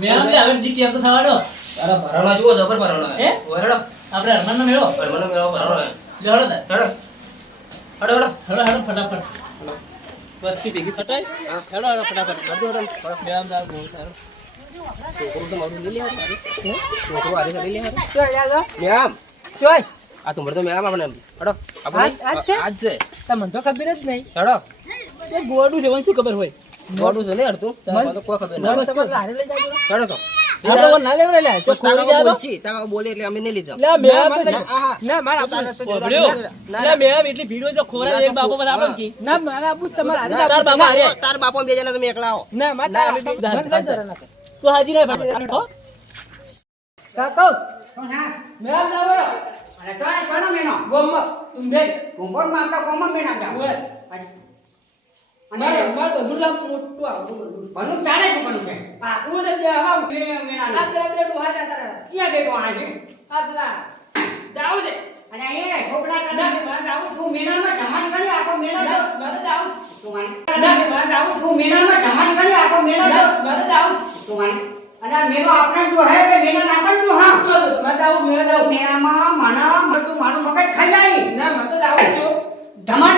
મેં હવે દી ટેક તો થવાનો. અરે ભરાવણા જુઓ જબર ભરાવણા હે? ઓય હેડો. આપણે હરમનનો મેળો? હરમનનો મને મેળો ભરાવણા લે હળો હળો હળો હળો હળો હેડો ફટાફટ. વસ્તી ભેગી ફટાય હળો હળો ફટાફટ. કરજો હેડો. બે દાર બહુ સારું. છોકરું તો મારું લઈ લેવા તારે. છોકરું આરે તો લઈ લેવા. ચોય યાર મેમ ચોય આ તો તો મેમ આપણે હળો આપણે આજ- છે? તમને તો ખબર જ નહીં. હળો એ ગોડું છે શું ખબર હોય? મોડું છે ને અડધું તારે તો કોઈ ખબર ના. હેડો તો. આપણે મારે તો બધા મારે તાર તાર તારે. તો તો તું બધું લાવ, મોટું આવું બધું. ભલું ચાલે શું કરવું છે? છે બે આવા. બે મેનાનું. આ પેલા બે ડોહા જતા રહ્યા. ક્યાં છે? આ પેલા છે. અને એ છોકરા તને મારે છું મેનામાં જમાડી કરી આપો તો. મારે જાવું જ. તું માની. મારે જાવું છું મેનામાં જમાડી કરી આપો તો. મારે જાવું જ. તું માની. અને આ મેનો આપણે જો હે કે મેના ના પણ જો હા મેળે. મેનામાં માના મોટું મારું મગજ ખાઈ જાય ના, મારે તો જાવું જ છું.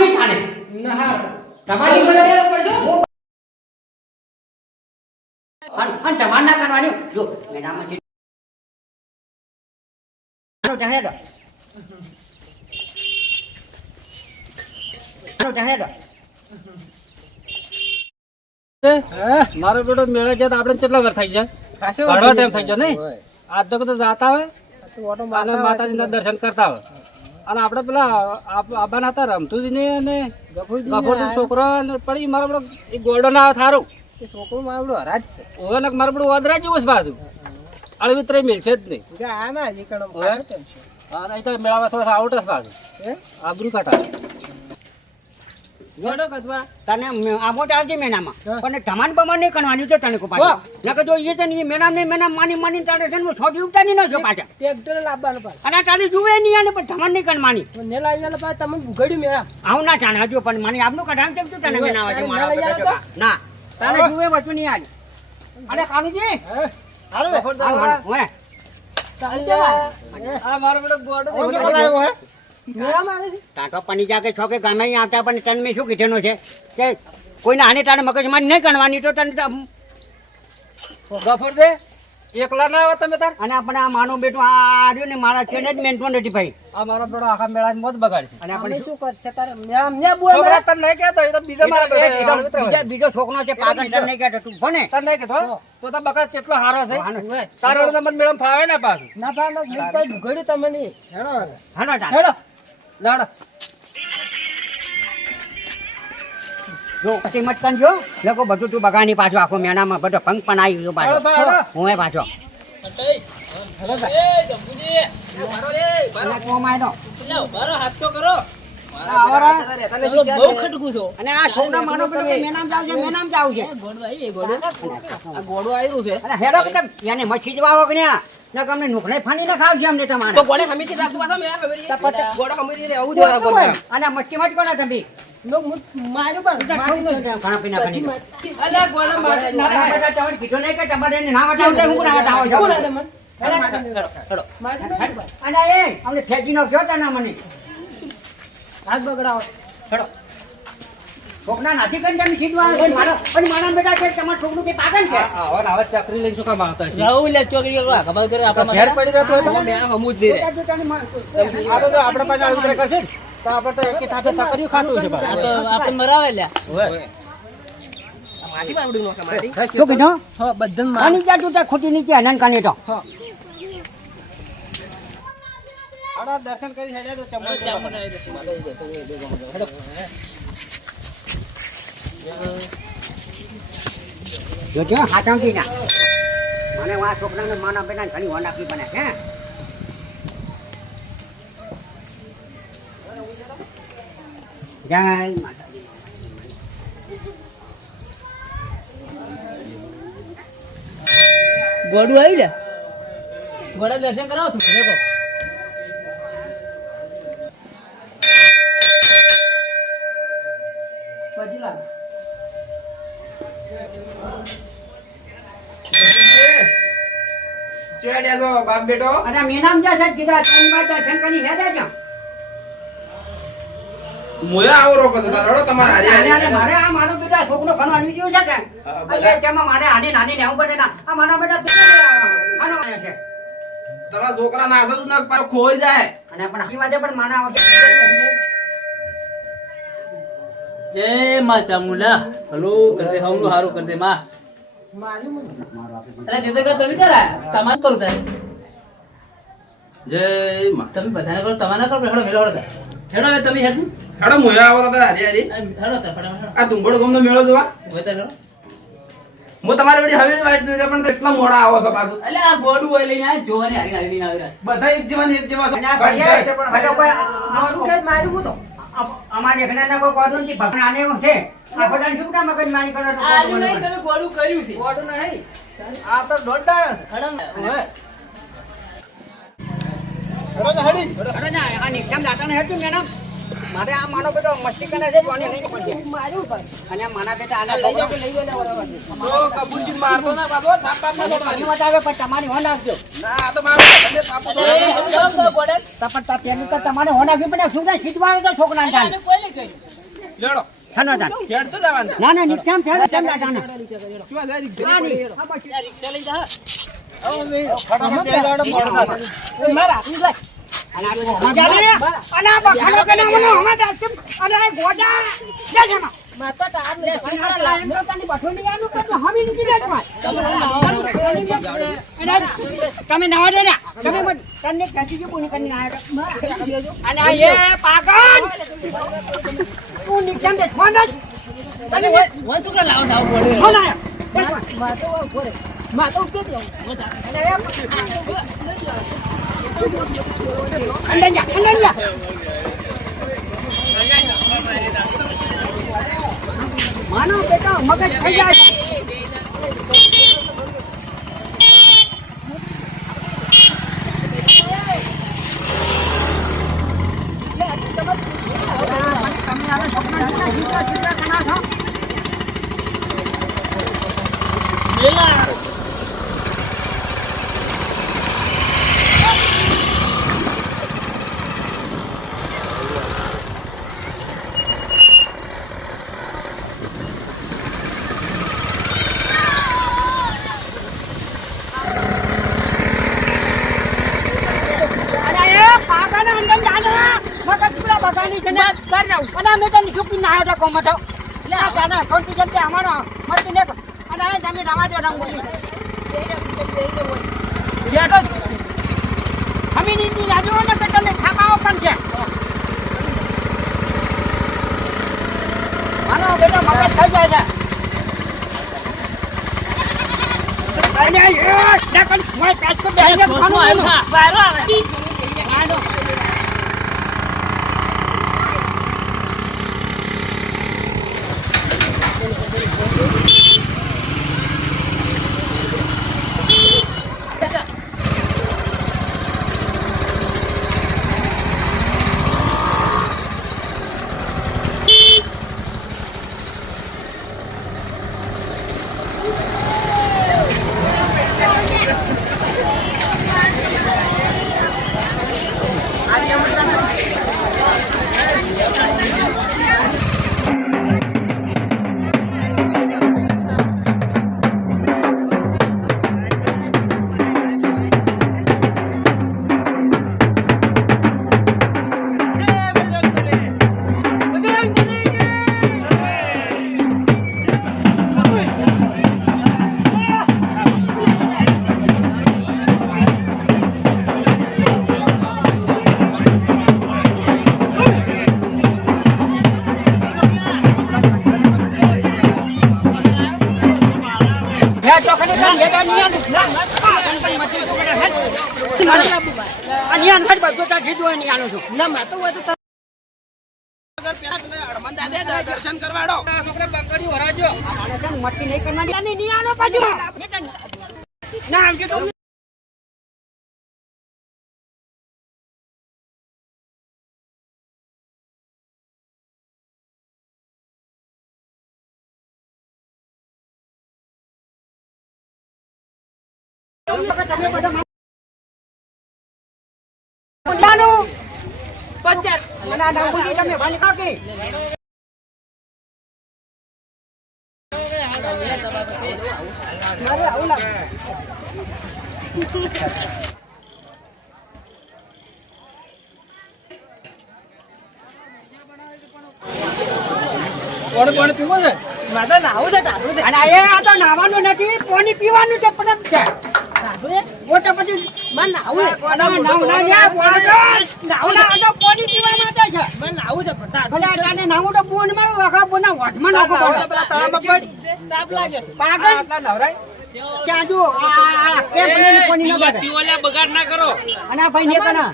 નહીં ચાલે ના, હા. મને ચાલે. અને અને ના કરવાની જો મેનામાં જે ત્યાં હેડો. ત્યાં હેડો. મારો બેટો મેળે છે તો આપણે કેટલા વાર થઈ જાય ઘણો ટાઈમ થઈ ગયો નહીં? આજ તો જાતા હોય. માતાજી માતાજીના દર્શન કરતા હોય. અને આપણે પેલા આબાના હતા રમતુજી અને ગફુરજી છોકરો પડી મારો બધો એ ગોલ્ડો ના થારું એ છોકરું માવડું હરાજ છે. ઓવે ને મારો બેટો વધરા જેવું છે પાછું અળવી ત્રણ મિલ છે જ નહીં આ ના, હજી કણો? હા નહીં તો થોડા આઉટ જ પાછું? આબરું કાઢા ગોડો કદવા. તને મે- આમો મેનામાં. પણ ધમાન બમાન નહીં કરવાની તો તને કોઈ નકર જો એ તને મેનામ ને મેનામ માની માની તારે છે ને છોડી ઉઠતા નહીં જો પાછા. ટ્રેક્ટર લાવવાનું પાછું. અને તારે જુએ નહીં આને પણ ધમાન નહીં કરવાની. તો ને લઈ આવેલા પાછા તમને ઉઘાડ્યું મેળા. આવું ના જાણે હજુ પણ માની આપનું કઢાણ કેમ તને મેનાવા છે મારા. ના. તારે જુએ વસ્તુ નહીં આજ અરે કાનુજી? હાલો. આવ ઓય. ચાલી આ મારો બેટો? ટાંટો પની જા કે છો કે ગમે આવતા પણ તને મેં શું કીધેલું છે? કે કોઈને આને તારે મગજમાં નહીં ગણવાની તો તને ગફર દે. એકલા ના આવે તમે તાર? અને આપણે આ માનું બેટું આ આવ્યું ને મારા છે જ મેન્ટો નથી ભાઈ. આ મારો બેટો આખા મેળાની મોત બગાડશે અને આપણે શું કરશે તારે? મેમ ને બોલ છોકરા તને નહીં કહેતો એ તો બીજા મારા બીજો- બેટા બીજો- બીજો- છોકરો છે પાગલ તને નહીં કહેતો તું ભણે? તને નહીં કહેતો પોતા બકા કેટલો હારો છે. તારો તમને મેળમ ફાવે ને પાછું. ના ફાવે મેં કઈ ઉઘાડ્યું તમે નહીં. હેડો. હેડો હેડો. લાડો જો પછી મત કરજો લખો બધું તું બગાની પાછો આખો મેનામાં બધો ભંગ પણ આવી ગયો પાછો. હું એ પાછો. એ જંબુજી અને કોમ આયનો. લે ઉભારો હાથ તો કરો આવરા. તમે તો બહુ ખટકું છો. અને આ છોકરા મારો પેલો કે મેનામ જાવ છે મેનામ જાવ છે. ગોડું આવી એ ગોડું આ ગોળો આવ્યું છે. અને હેડો કે એને જવા ના તમને ફાની ના ખાવ તમારે. તો કોને પાછો મેં આવું. અને કોના તમે. લોક પણ ખાણા પીના મારે ના. નહીં કે તમારે ના હું ના એ અમને ખેંચી નાખ્યો તને મને. હાથ બગડાવો. હેડો છોકરા નથી કરી તમે સીધવા આવે છે. મારો પણ મારા બેટા છે તમારા છોકરું કે પાગલ છે? આ આવા ચકરી લઈને શું કામ આવતા છે રહું લે ચોકડી કરો ખબર કરે આપણે ઘેર પડી રહેતો તો? મેં હમું જ નહીં રે. બેટા જો તને મા- આ તો આપણે પાસે આળુતરા કરશે તો આપણે તો એકી થાપે સાકરીઓ ખાતું હશે આ તો આપણે મરાવે લ્યા. શું કીધું? હા, બધાને માર. આની તું ખોટી નીચે હનન કાની તો આડા દર્શન કરી હેડ્યા તો જો હાથામથી ના. મને આ છોકરાને માના બેના ઘણી વાર આપી બને હે. જય માતાજી. ગોડું આવી લે. ગોડા દર્શન કરાવો છું તો બાપ બેટો. અને મેનામ જા છે કીધા ત્રણ બાર દર્શન કરી હેડે છે મોયા આવો રો પછી તારો હેડો તમારે હારી હારે. મારે આ મારો બેટા છોકરો ઘણો અણી ગયો છે કે? હા, બધા. તેમાં મારે આની નાની ને આવું પડે ના. આ મારા બેટા ખાનો આવ્યો છે. તમારા છોકરા નાસો જ ના પર ખોઈ જાય. અને પણ આખી વાતે પણ માના આવશે જય માં ચામુંડા ભલું કરતે હમનું હારું કરતે માં. અરે તે તો તમે ક્યારે તમાર કરું તારે. જય માં તમે બધાને કરો તમારે કરો હેડો મેળો હેડો હેડો હવે તમે હેડ હેડો મોયા આવો તાર હારે હારે. હેડો તાર ફટાફટ આ તુંબડ ગમનો મેળો જોવા? હોય તાર હેડો. હું તમારી વડી હવેલી વાઈટ જોઈ પણ એટલા મોડા આવો છો પાછું. એટલે આ ગોડું હોય લઈને આ જોવાની હારી હારી આવી બધા એક જેવા એક જેવા છો. આ પણ ભાઈ કોઈ મારું કઈ માર્યું હું તો. અમારે એકલાના કોઈ ગોડું નથી ભગવાન આને છે. આ બધાને શું કામ મગજ મારી કરો છો? આલ્યું નહીં તમે ગોડું કર્યું છે. ગોડું નહીં. આ તો દોડતા હેડો મારે આ માનો બેટો મસ્તી કરે છે. અને માના બેટા આને લઈ મારતો ના થાપ ના વાત આવે પણ તમારી હોન આપજો ના આ તો મારો ધંધે થાપ તો અરે, હેડો, હેડો, ગોડા. તો પણ તા તેની તો તમારે હોન પડે શું તો કોઈ નહીં. લેડો? ખેડ તો જવાનું ના ના નિકામ છે ને, શું જાય નહીં. આ બસ. આ રિક્ષા લઈ જા કે તમે નવા જો ને તમે તમને ખેંચી ગયો કોની કરીને આવ્યો અને એ પાગલ તું નીકળ દે ફોન જ અને વન છોકરા લાવો લાવો ગોડે. ફોન આવ્યો અને એ અંદર જા અંદર જા માનો બેટા મગજ થઈ જાય તમે આને છોકરાને કેટલા જીવતા જીવતા કના છો? અરે એ પાગાને અંદર જાને મગજ પૂરા બગાની છે ને કર અમે તને ચૂકી ના આવ્યો તો. કોમટો લે આ જાને ખોટી જલ્દી અમારો મરતી ને અને એ તમે રવા દો રંગોલી બેઠો અમે નીતિ રાજુ ને કે તને ખાકાઓ પણ છે માનો બેટા મગજ થઈ જાય છે. અરે એ ના કર મોય પેસ તો બેહી ગયા કોનું આવ્યું છે? દર્શન કરવાડો મટી નહીં કરવાની ના આવજો તો તમે બધા મારા- પાણી છે અને આ તો નાહવાનું નથી પાણી પીવાનું છે પણ છે. મોટા પછી અને નાહવું ના તો પાણી પીવા માટે છે ભલે આ તાને નાહવું તો બોન મારું વાઘા બોના વઢમાં નાખો પાછા. પાગલ આટલા નવરાય ત્યાં આ- આ આ કેમ કરીને પાણી ન કાઢે? પીવાના બગાડ ના કરો અને ભાઈ ને કના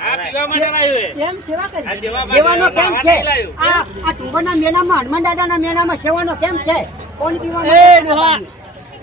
આ પીવા માટે લાવ્યો આ સેવા માટે સેવાનો કેમ છે આ આ ટુંબરના મેળામાં હનુમાન દાદાના મેળામાં સેવાનો કેમ છે કોણ પીવાનો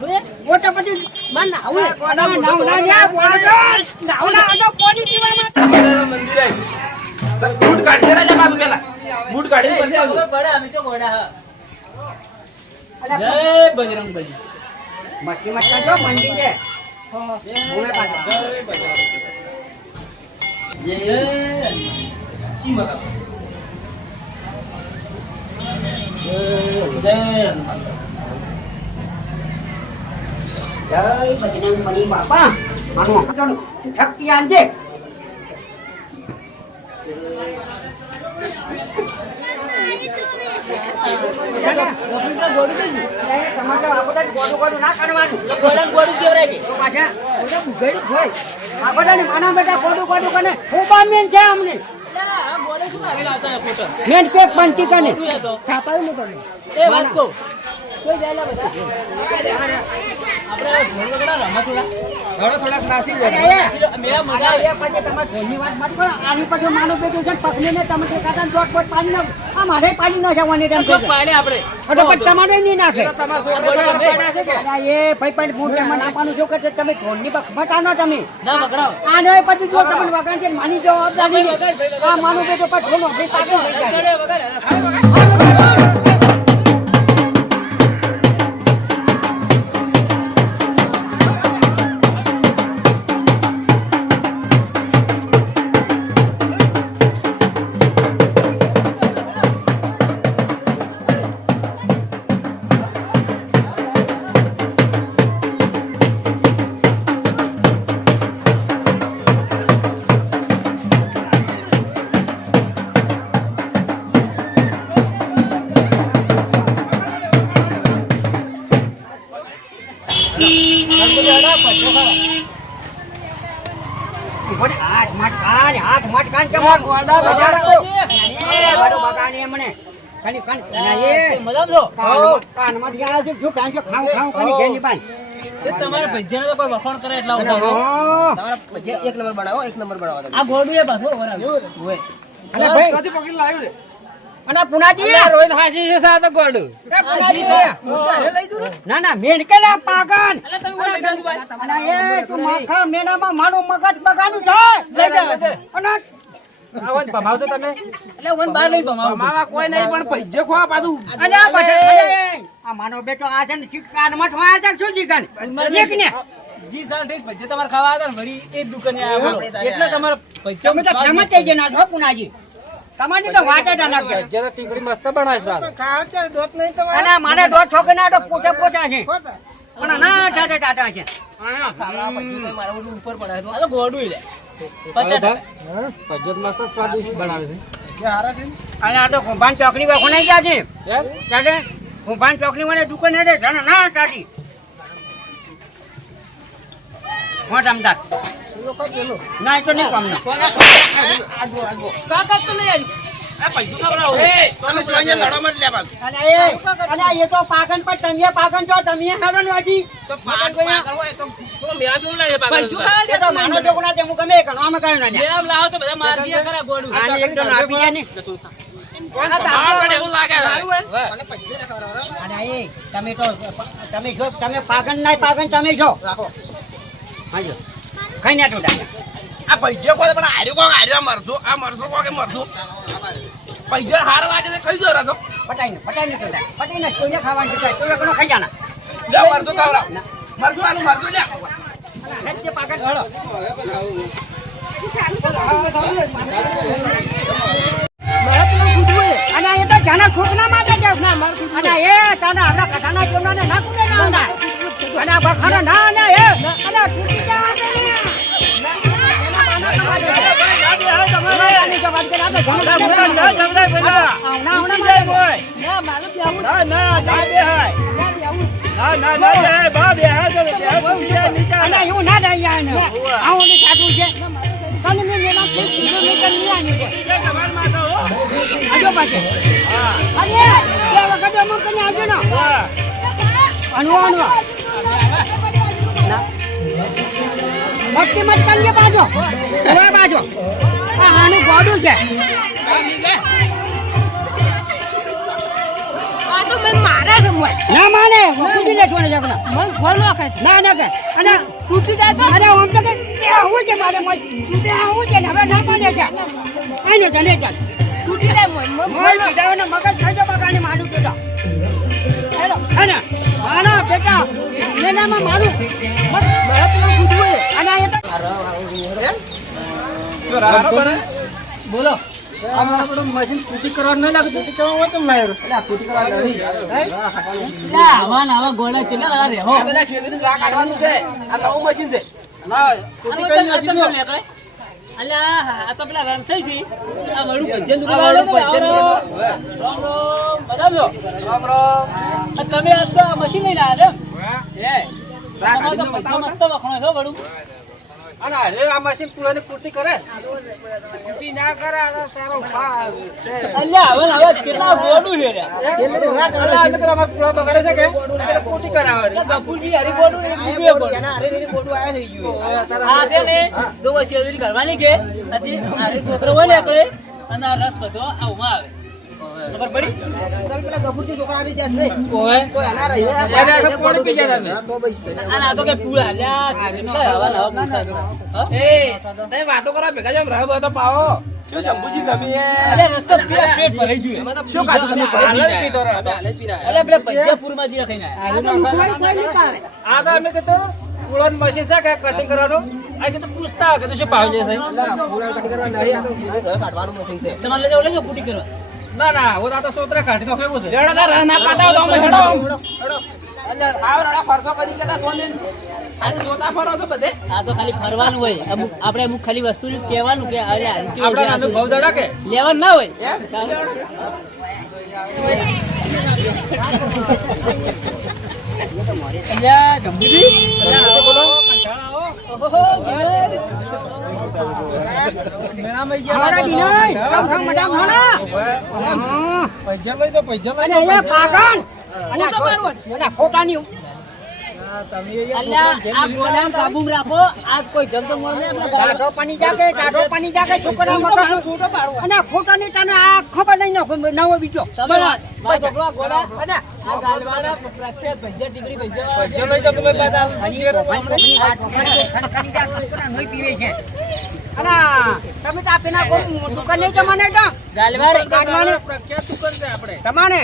છે મોટા પછી અને ના લ્યા, પાગલ. નાહવું ના, આ તો પાણી પીવા માટે. મંદિર આવી. બૂટ કાઢી રાજા બાજુ પેલા. બૂટ કાઢી પછી આવજો જય બજરંગ બલી. કરવાનું તો પાછા ઓલા ભૂગેડું હોય. આ બધાને માના બેટા ગોડું ગોડું કને હું પામેન છે અમને મેન કેક બનતી કને છાપાયું હું તમને થોડો થોડાક નાસી અરે એ, વાત મત ને ને મારે પાણી ન જવાની તમારે નહીં નાખે. એ ભાઈ પણ હું તેમાં નાખવાનું શું કરશે? તમે ઢોલની બખમટ બટાનો તમે. આને પછી જો તમે વગાડ છે માની જવાબદારી માનું બેઠું પણ મટકાન, મટકાન કેમ? એ કાન- કાન- ગયા છે. જો કાન જો ખાવું ખાવું બાન. તમારા ભજ્યા તો કોઈ વખાણ કરે એટલા તમારા ભજીયા એક નંબર બનાવો એક નંબર બનાવો આ ગોડું એ પાછો ભાઈ અને પુનાજી રોહિત હાસી છે સા તો ગોડું એ પુનાજી. ના? ના મેણ કે ના પાગન અને એ તું માખા મેનામાં મારું મગજ બગાનું છે. લઈ જા અને આવો ભમાવતો તમે. એટલે વન બહાર લઈ ભમાવું. માવા કોઈ નહીં પણ ખવા અને આ માનો બેટો આ છે ને ચિક્કારમાં ઠવાયા છે શું જીગન? એક ને. જી સાલ ઠીક ભજીયા તમારે ખાવા હતા ને વળી એ દુકાને બોલો. એટલે તમારે તમે તો ફેમસ થઈ ગયા છો પુનાજી. તમારી તો વાત જ અલગ છે ભજીયા ટીકડી મસ્ત બનાવે છે અને મારે દોઢ ઠોકે ના તો પોચા પોચા છે. પણ ના ટાટા ટાટા છે. હા, હમ. મારા બધું ઉપર પડે આ તો ગોડું લે પચાસ. ભજીયા મસ્ત સ્વાદિષ્ટ બનાવે છે. અને આ તો કુંભાન ચોકડી નહીં ગયા છે? ચાલે? કુંભાન ચોકડી મને દુકાન હેડે જાણે ના કાઢી. મોટ અમદાર ના એ તો નહીં કામ ના. કાકા તો લઈ પાગન પર પાગન છો તમે હેડો ને એ તો માનો છોકરા તે હું ગમે ના. લાવો તો બધા મારી દીયા ખરા. આને આપી દે ને. તમે તો તમે જો તમે પાગન ના પાગન તમે જો. હાજો કઈ ના આ પૈજે કોઈ પણ હાર્યું કોક હાર્યું આ મરશું આ મરશું કોઈ મરશું પૈજે હાર લાગે છે ખાઈ જો રાખો પટાઈ ને પટાઈ ને ટોટા પટાઈ ને કોઈને ખાવાનું ટોટા કોઈ કોનો ખાઈ જાના જા મરશું ખાવરા મરશું આનું મરશું જા હેડજે પાગન હળો અને એ તો જાના છોકરા માટે ના છે. અને એ તાના આપણા કથાના જોનાને ના કુદે ના ના અને આ બખાના ના ના એ અને તૂટી જવા માટે. અને એવું ના થાય યાર આવું ને સાચું છે તને મેં મેલા નહીં આની છે. આજો પાછે. અને બે વખત કને આજો ને. ના. મટ કરજે બાજો. બાજો. આ આનું ગોડું છે. ના માને કુદી લેટવાને જગના. મન ખોલ નો કે ના ના કે. અને તૂટી જાય તો? અરે તો કે આવું છે મારે મત તૂટે આવું છે ને હવે ના માને છે. આને જને ચાલ તૂટી જાય મન મન ને મગજ ખાજો બગાને મારું તો હેલો. અને આના બેટા મેનામાં મારું અને આ બોલો. આમાં આપણું મશીન તૂટી કરવાનું નહીં લાગે તૂટી કરવાનું હોય તો લાયરો એટલે આ તૂટી કરવાનું નહીં લા, આવા ને આવા ગોળા કેટલા લાગે રે, હો. આ બધા ખેતીનું રા કાઢવાનું છે આ નવું મશીન છે ના તૂટી કરી મશીન જો. નીકળે. અલ્યા, આ તો પેલા રણછોડ જી. આ વળું ભજન દુકાન વાળું ભજન રામ રામ. રામ રામ. બધા જો. આ તમે આજ તો આ મશીન લઈને આવ્યા એમ? તમારે તો બધા મસ્ત વખણો છો, વળું. અને અરે આ મશીન પુરાની પૂર્તિ કરે? અલ્યા, હવે હવે કેટલા ગોળું છે રે. અલા, અમે તો અમારા પુરા બગાડે છે કે? પૂર્તિ કરાવે ગફુરજી હરી ગોળું ને. આ છે ને દો વર્ષ કરવાની કે આથી આરે છોકરો હોય ને એકલે અને આ રસ બધો આવમાં આવે. ખબર પડી? ઓય. એને આખે પાણી પી જાય તમે? અને આ તો કે પૂરા લ્યા હવા હવા પૂરતા છે. હા? એ તમે વાતો કરો ભેગા જેમ રહો તો પાવો. શું શંભુજી તમે? અલ્યા રસ્તો પૂરા પેટ ભરાઈ ગયું શું ખાધું તમે? હાલ જ પીતો રહો. અલ્યા પેલા પંજાબપુરમાં જે ખાઈને આ તો અમે કીધું પુરાન મશીન છે કે કટિંગ કરવાનું? આ કીધું પૂછતા કે શું ભાવ છે સાહેબ? તમારે લઈ જાઓ, લઈ જાઓ પૂટી કરવા. ના ના ઓ તો સોતરે કાઢી તો કેવું છે. રેડો ના ના પાતા તો અમે હેડો અલ્યા આવ રડા ફરસો કરી સોને. જોતા ફરો તો બધે? આ તો ખાલી ફરવાનું હોય. અમુક આપણે અમુક ખાલી વસ્તુ કહેવાનું કે અલ્યા આપણે ભાવ જડા કે? ના હોય. અલ્યા પૈસા લઈ તો પૈસા અહીંયા પાગન અને ખોટાની ખબર નહીં નાખો નવો બીજો તમે નહીં તો તમારે?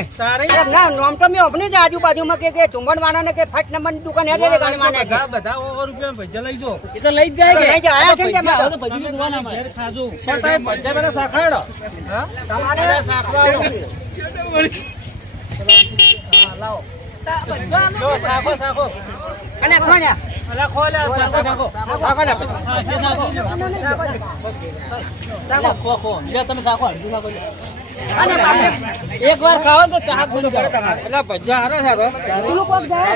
ના નામ મેં જ આજુબાજુમાં કે કે ચુંબન વાળાને કે ફટ નંબરની દુકાન હેડે રે ગાડી માને બધા બધા રૂપિયા પૈસા લઈ દો એ તો લઈ જ જાય કે. લઈ જાય, છે ને ભજીયા તેમાં. હવે તો ભજીયું જોવાના મળે. ખાજો. પણ તમે પૈસા પેલા સાંકળાડો. તમારે જો સાખો સાખો અને સાખો બાપરે, એક વાર ખાવ તો ચા ભૂલી જાઓ. એટલે ભજીયા હારા છે પેલું કોક જાય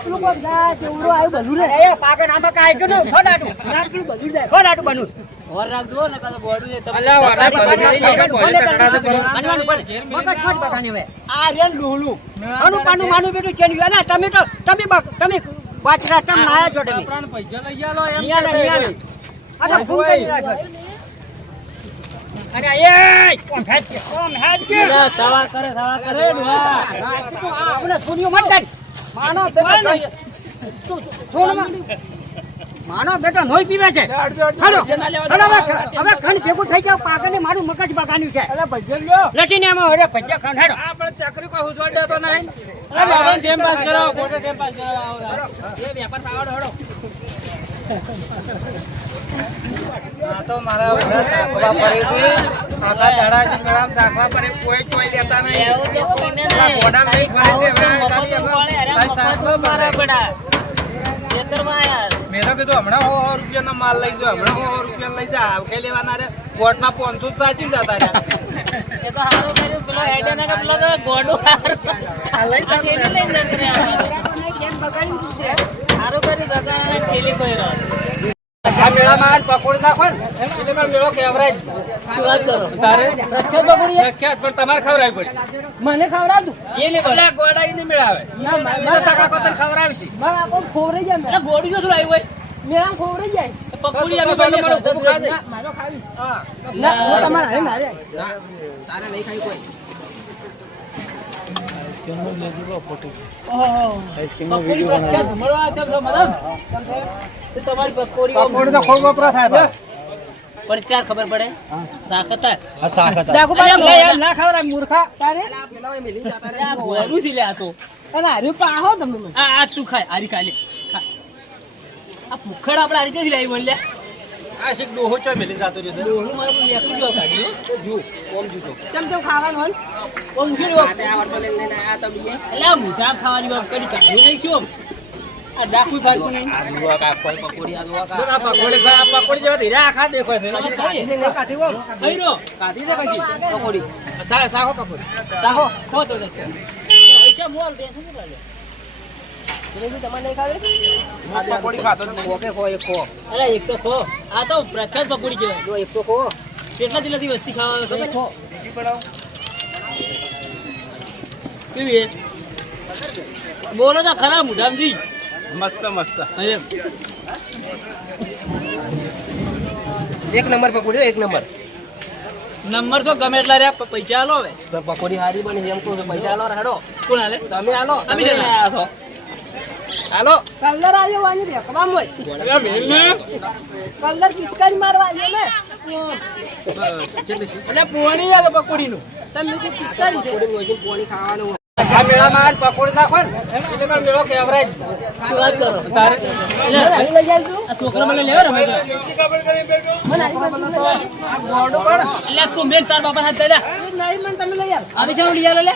પેલું કોક જાય કેવડું આવ્યું બલું રે એ પાગન આમાં કાંઈ કર્યું ને, ફોડાટું. ના, જાય ફોડાટું બનું ઓર રાખજો ને કાલે બોડું છે તમે અલ્યા, વાડા મત બગાડની હવે. આ રેન ડોહલું. આનું પાનું માનું બેટું ચેન્જ અલા, તમે તો તમે બક- તમે જોડે પ્રાણ પૈસા લઈ તમે નિયાણે, નિયાણે. આ અરે ફૂલ કરી રાખો. અરે એ કોણ હેડ કે કોણ હેડ કે અલા, ચાવા કરે ચાવા કરે. આપણે સુનિયો મત કરી. માનો તું- માનો બેટો નોઈ પીવે છે. હાલો, હાલો, હવે હવે ઘણ ભેગું થઈ જાવ પાગને મારું મગજ બગાડ્યું છે? લટીને આમાં અરે ભજીયા ખંડ હેડો. આપણે ચકરી કોઈ હુસવા દેતો નહીં. અરે બાબા ટેમ પાસ કરાવો, ફોટો ટેમ પાસ કરાવો, આવો, આવો. આ તો મારા બધા પડે છે. આખા દાડાથી મેળામાં શાકવા પડે, કોઈ ચોઈ લેતા નહીં. એવું તો કોઈને નહીં. ગોડામાં લઈને ફરે છે, અરે મફત મારા. પડે. ખેતરમાં આયા. મેં તો કીધું હમણાં સો રૂપિયાનો માલ લઈ જાઓ હમણાં સો રૂપિયાનો લઈ જા કઈ લેવાના રે કોર્ટમાં પોનસો જ સાચી જતા રહ્યા એ તો હારું કર્યું, પેલો હેડે કે પેલો તો ગોડું હારું. લઈ આ થેલી લઈને જતો રહ્યો. હારું કર્યું, દાદા, એને થેલી પહેર્યો. આ મેળામાં નાખો ને એટલે મારો મેળો કેવરાય? તારે પ્રખ્યાત પણ તમારે પડશે મને ગોડાઈ નહીં મેળાવે તો કોતર ખવડાવશે મારા આંખો જાય અલા, ગોડી જો થોડું આવ્યું હોય. મેળામ ખોવરાઈ જાય પકોડી મારું. ના, ખાવી હા ના તમારા ના છે, તો મતલબ. તો તમારી પકોડી આમ પકોડી તો ખૂબ વપરાશ થાય ભાઈ. પણ ચાર ખબર પડે. ભાઈ, એમ ના ખબર મૂર્ખા તારે? છે તો. અને હારે પાહો તમે આ તું ખાય આરી ખાય આ ભૂખડ આપણે આ રીતે જ લાવી બોલ્યા આ શીખ ડોહો ચો મેલી જતો રહ્યો છે. ડોલું મારું બધું જો કાઢ્યું જો, ઓમ જુદો. ચમ ચમ ખાવાનું હોય ને? ઓમ ઉઘેડ્યું. એટલે આ મોઢા ખાવાની વાત કરી કાઢ્યું નહીં છું આ ડાકું ફાલતું નહીં જો આ પકોડી ખાય, આ પકોડી જેવા ધીરે આખા દેખાય છે. તમે ખાઈએ. ખાઈ રહ્યો. ચાલે, શાકો પકોડી. સાહો, ખો તો લે. પૈસા પકોડી ખાતો જ નહીં. અરે એક તો ખો. આ તો પ્રખ્યાત પકોડી કહેવાય. કેટલા દિલાથી વસ્તી ખાવા ખબર કેવી હે? બોલો તો ખરા મુઢામજી મસ્ત મસ્ત. એક નંબર પકડ્યો એક નંબર. નંબર તો ગમે એટલા રહ્યા પૈસા આલો હવે. પકોડી હારી બની એમ તો પૈસા આલો હેડો કોણ હાલે તમે આલો તમે. આયા છો હાલો. કલર આવ્યો વાની દેખવામાં હોય. અરે મેલ ને. કલર પિચકારી મારવા આવ્યો ને. એટલે પોણી આવે પકોડી નું તમે કે પિચકારી છે. પોણી ખાવાનું આ મેળામાં પકોડી નાખો ને મેળો કેવરાય જ. શું વાત કરો તારે એટલે અહીં લઈ જાય તું. છોકરા મને લેવા રમે આવ. એટલે તું મેલ તાર બાપા હાથ દાદા નહીં મને તમે લઈ આવ. આવે છે લઈ આલો લે.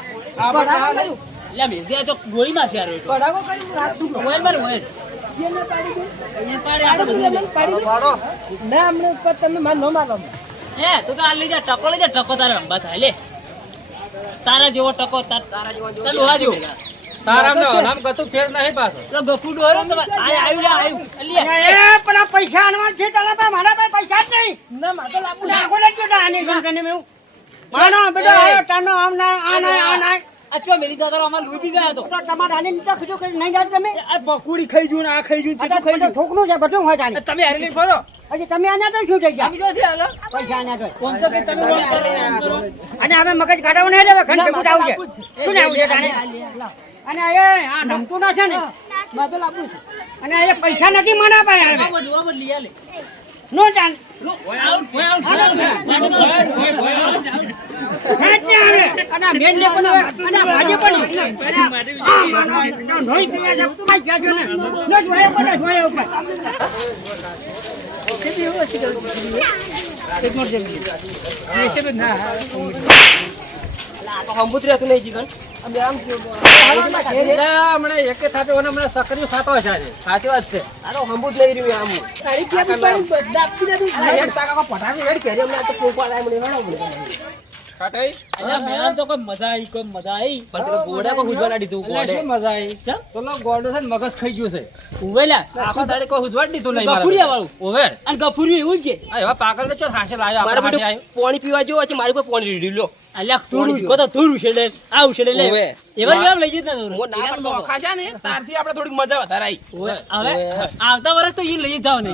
ભડાકો કર્યું લે મેલ દે આ તો ગોળી માં છે યાર એ તો. ભડાકો મોબાઈલ માર મોબાઈલ જેને પાડી દે. અહીંયા પાડે પાડો આપણે તું બધું મને ના હમણાં ઉપર તમે મને ન મારો. હે તું તો આ લઈ જા ટકો લઈ જા ટકો તારે રંબા થાય. લે. તારા જેવો ટકો તારા જેવો લોહા જેવો તારામ ને હરામ કતું ફેર નહીં પાછો. પેલો ગફુ ડોહરો ને તમારે આવ્યું લે આવ્યું. લે એ પણ પૈસા આનવા છે તારા પાસે મારા પાસે પૈસા જ નહીં. ના લાગુ. આને મેં માનો બેટો આયો તાનો આમ ના આ ના આ ના. આ મેલી જતો અમાર લૂટી ગયા તો. તમારે આને નીચે ખજો કરી નહીં જાત તમે. આ પકોડી ખાઈ જું ને આ ખાઈ જુ આ જું ઠોકનું છે બધું હોય જાને તમે હારી લઈને ફરો. અજે તમે આના તો શું થઈ જો છે હાલો. પૈસા આના તો. કોણ તો કે તમે કરો? અને હવે મગજ કાઢાવું નહીં લેવા ઘણ ભેગું આવું છે. શું ને આવું છે તાને અને એ આ નમતું ના છે ને. બધું તો છે. અને એ પૈસા નથી મના પાય હવે. નો ચાલ. લો આઉટ ભોય આઉટ ભોય આઉટ હેટ ને આવે. અને આ મેન લે પણ હવે, અને આ ભાજી પણ અને આ આ માનો નોઈ પીવા જાવ. તો ભાઈ જાજો ને ન જોયા પડે જોયા ઉપર. હંબુત રહેતું નહીં જીવન. મગજ ખાઈ ગયું છે. ઉવેલા. આખો દાડે કોઈ હુજવાડ દીધું નહીં ગફુરિયા વાળું. ઓવે. અને ગફુરિયું એવું જ કે. આ પાગલ ને ચો હાશે આવ્યો પાણી પીવા જેવો મારી કોઈ પાણી રીડી લો અલ્યા તું કો તો તું ઉછેડે આ ઉછેડે લે એવા જેવા લઈ જતા તું ના પડતો ખાશા ને તારથી આપણે થોડીક મજા વધારે આવી. હવે આવતા વર્ષ તો ઈ લઈ જાવ ને.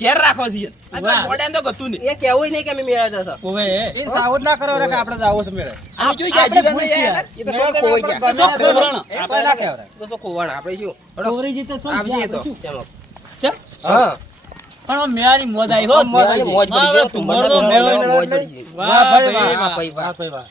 ઘેર રાખવા છીએ આ તો વાહ. તો ગતું નહીં. એ કેવું નહીં કે અમે મેળા જતા ઓવે. એ ના કરો રે કે આપણે જાવો છે મેળે. અમે જોઈ આપણે ગયા ભૂલ એ તો શું ગયા? ના કહેવાય. તો આપણે. જીતે આવશે તો? હા. પણ મેળાની મોજ આવી હો મોજ મોજ પડી ગયો. તુંબરનો મેળો. મોજ પડી ગયો વાહ ભાઈ વાહ. ભાઈ વાહ. ભાઈ વાહ